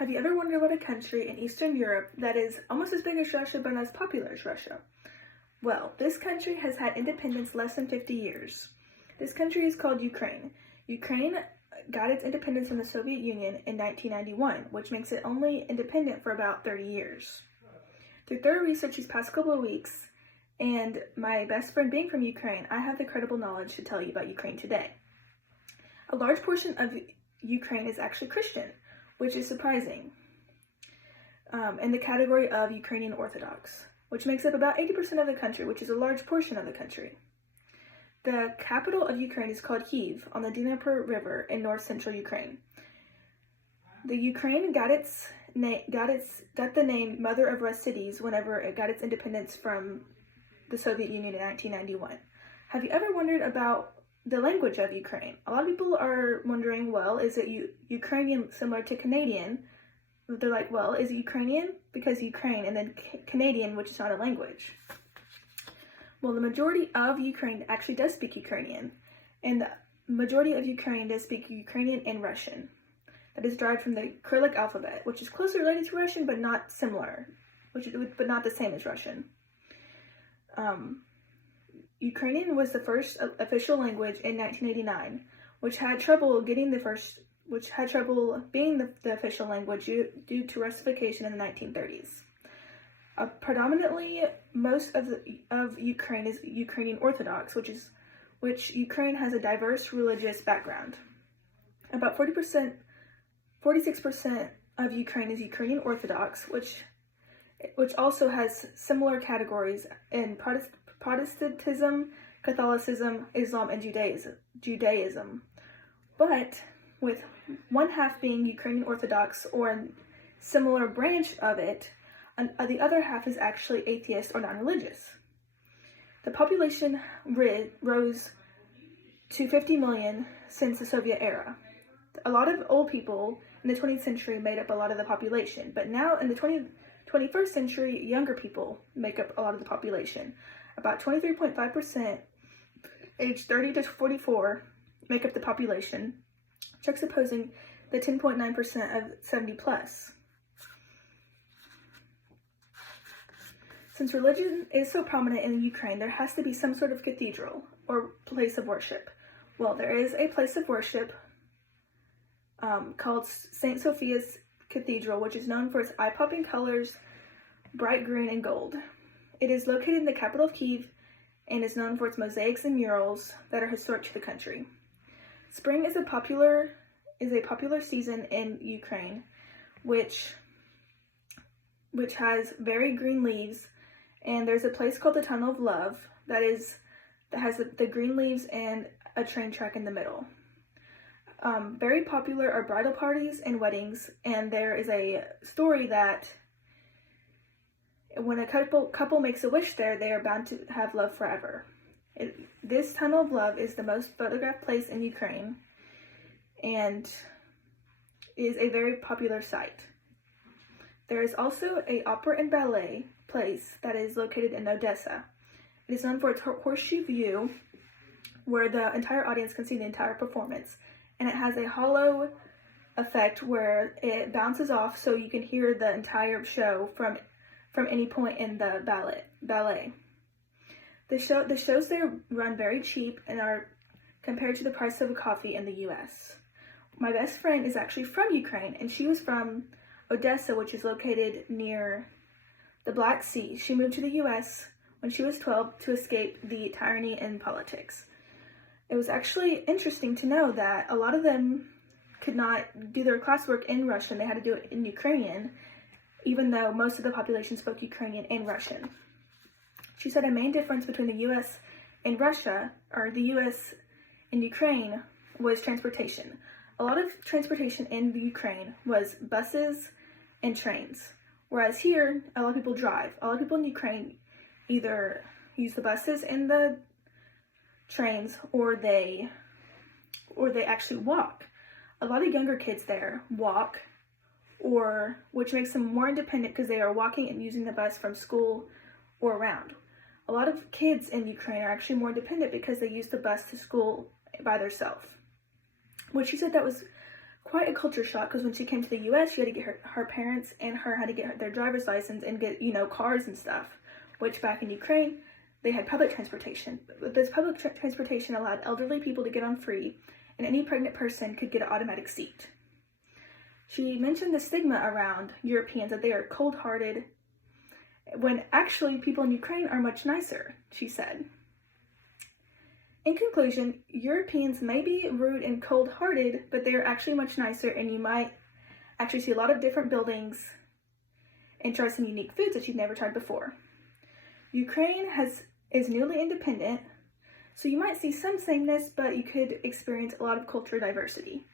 Have you ever wondered what a country in Eastern Europe that is almost as big as Russia but not as popular as Russia? Well, this country has had independence less than 50 years. This country is called Ukraine. Ukraine got its independence from the Soviet Union in 1991, which makes it only independent for about 30 years. Through thorough research these past couple of weeks, and my best friend being from Ukraine, I have the credible knowledge to tell you about Ukraine today. A large portion of Ukraine is actually Christian, which is surprising, in the category of Ukrainian Orthodox, which makes up about 80% of the country, which is a large portion of the country. The capital of Ukraine is called Kyiv on the Dnieper River in north-central Ukraine. The Ukraine got the name Mother of Rust Cities whenever it got its independence from the Soviet Union in 1991. Have you ever wondered about the language of Ukraine? A lot of people are wondering, well, is it Ukrainian similar to Canadian? They're like, well, is it Ukrainian? Because Ukraine, and then Canadian, which is not a language. Well, the majority of Ukraine actually does speak Ukrainian, and the majority of Ukraine does speak Ukrainian and Russian. That is derived from the Cyrillic alphabet, which is closely related to Russian, but not similar, but not the same as Russian. Ukrainian was the first official language in 1989, which had trouble being the official language due to Russification in the 1930s. Predominantly, most of Ukraine is Ukrainian Orthodox, which Ukraine has a diverse religious background. About 46% of Ukraine is Ukrainian Orthodox, which also has similar categories in Protestantism, Catholicism, Islam, and Judaism. But with one half being Ukrainian Orthodox or a similar branch of it, and the other half is actually atheist or non-religious. The population rose to 50 million since the Soviet era. A lot of old people in the 20th century made up a lot of the population, but now in the 21st century, younger people make up a lot of the population. About 23.5%, aged 30 to 44, make up the population, juxtaposing the 10.9% of 70 plus. Since religion is so prominent in Ukraine, there has to be some sort of cathedral or place of worship. Well, there is a place of worship called St. Sophia's Cathedral, which is known for its eye-popping colors, bright green and gold. It is located in the capital of Kyiv and is known for its mosaics and murals that are historic to the country. Spring is a popular season in Ukraine, which has very green leaves, and there's a place called the Tunnel of Love that has the green leaves and a train track in the middle. Very popular are bridal parties and weddings, and there is a story that when a couple makes a wish there, they are bound to have love forever. This Tunnel of Love is the most photographed place in Ukraine and is a very popular site. There is also an opera and ballet place that is located in Odessa. It is known for its horseshoe view, where the entire audience can see the entire performance, and it has a hollow effect where it bounces off so you can hear the entire show from any point in the ballet. The shows there run very cheap and are compared to the price of a coffee in the US. My best friend is actually from Ukraine, and she was from Odessa, which is located near the Black Sea. She moved to the US when she was 12 to escape the tyranny in politics. It was actually interesting to know that a lot of them could not do their classwork in Russian. They had to do it in Ukrainian, even though most of the population spoke Ukrainian and Russian. She said a main difference between the US and Russia, or the US and Ukraine, was transportation. A lot of transportation in the Ukraine was buses and trains, whereas here, a lot of people drive. A lot of people in Ukraine either use the buses and the trains, or they actually walk. A lot of younger kids there walk, which makes them more independent because they are walking and using the bus from school or around. A lot of kids in Ukraine are actually more independent because they use the bus to school by themselves. Which she said that was quite a culture shock because when she came to the US, she had to get her parents and her had to get their driver's license and get, cars and stuff, which back in Ukraine, they had public transportation. But this public transportation allowed elderly people to get on free, and any pregnant person could get an automatic seat. She mentioned the stigma around Europeans, that they are cold-hearted, when actually people in Ukraine are much nicer, she said. In conclusion, Europeans may be rude and cold-hearted, but they are actually much nicer, and you might actually see a lot of different buildings and try some unique foods that you've never tried before. Ukraine is newly independent, so you might see some sameness, but you could experience a lot of cultural diversity.